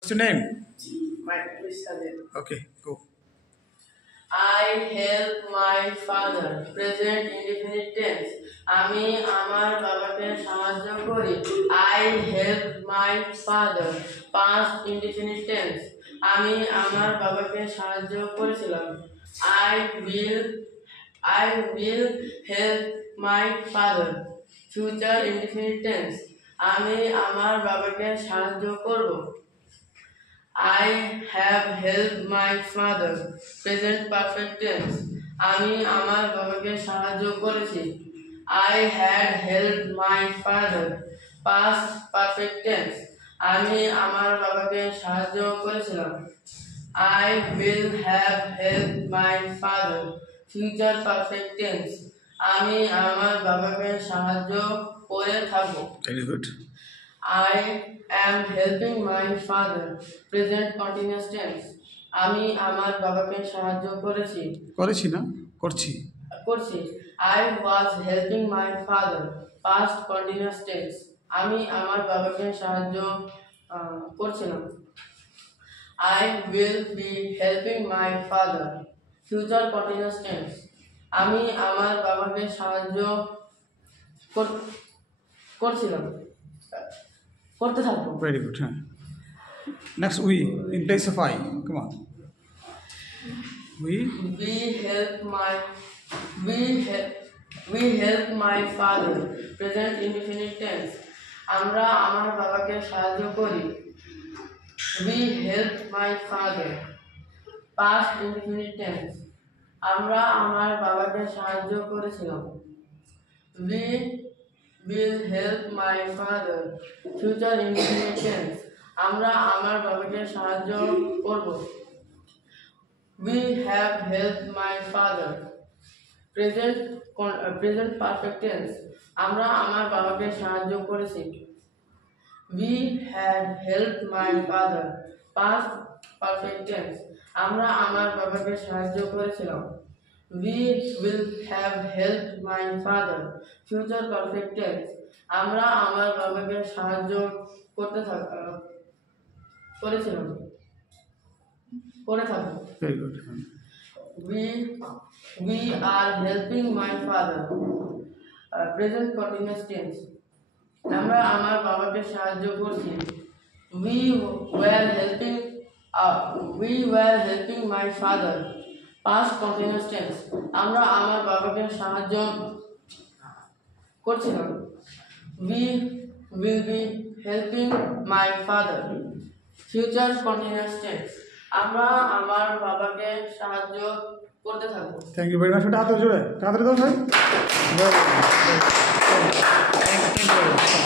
What's your name? My name is Khalid. Okay, go. I help my father. Present indefinite tense. আমি আমার বাবাকে সাহায্য করি। I help my father. Past indefinite tense. আমি আমার বাবাকে সাহায্য করেছিলাম। I will help my father. Future indefinite tense. আমি আমার বাবাকে সাহায্য করব। I have helped my father. Present perfect tense. আমি আমার বাবাকে সাহায্য করেছি। I had helped my father. Past perfect tense. আমি আমার বাবাকে সাহায্য করেছিলাম। I will have helped my father. Future perfect tense. আমি আমার বাবাকে সাহায্য করে থাকব। Very good. I am helping my father. Present continuous tense. আমি আমার বাবাকে সাহায্য করেছি। করেছি না করছি। করছি। I was helping my father. Past continuous tense. আমি আমার বাবাকে সাহায্য করছিলাম। I will be helping my father. Future continuous tense. আমি আমার বাবাকে সাহায্য করছিলাম করতে থাকবো। Very good. Huh? Next, we in place of I. Come on. We we help my father. Present indefinite tense. আমরা আমার বাবাকে সাহায্য করি। We help my father. Past indefinite tense. আমরা আমার বাবাকে সাহায্য করেছিলাম। We will help my father. Future indefinite tense. আমরা আমার বাবাকে সাহায্য করব। We have helped my father. Present perfect tense. আমরা আমার বাবাকে সাহায্য করেছি। We had helped my father. Past perfect tense. আমরা আমার বাবাকে সাহায্য করেছিলাম। We will have helped my father. Future perfect tense. আমরা আমার বাবাকে সাহায্য করেছিলাম। করে থাকব। very good. We are helping my father. Present continuous tense. আমরা আমার বাবাকে সাহায্য করছি। We were helping my father. Past continuous tense. আমরা আমার বাবাকে সাহায্য করছিলাম। We will be helping my father. Future continuous tense. আমরা আমার বাবাকে সাহায্য করতে থাকবো। Thank you very much. তাড়াতাড়ি দাও ভাই। Thank you very much.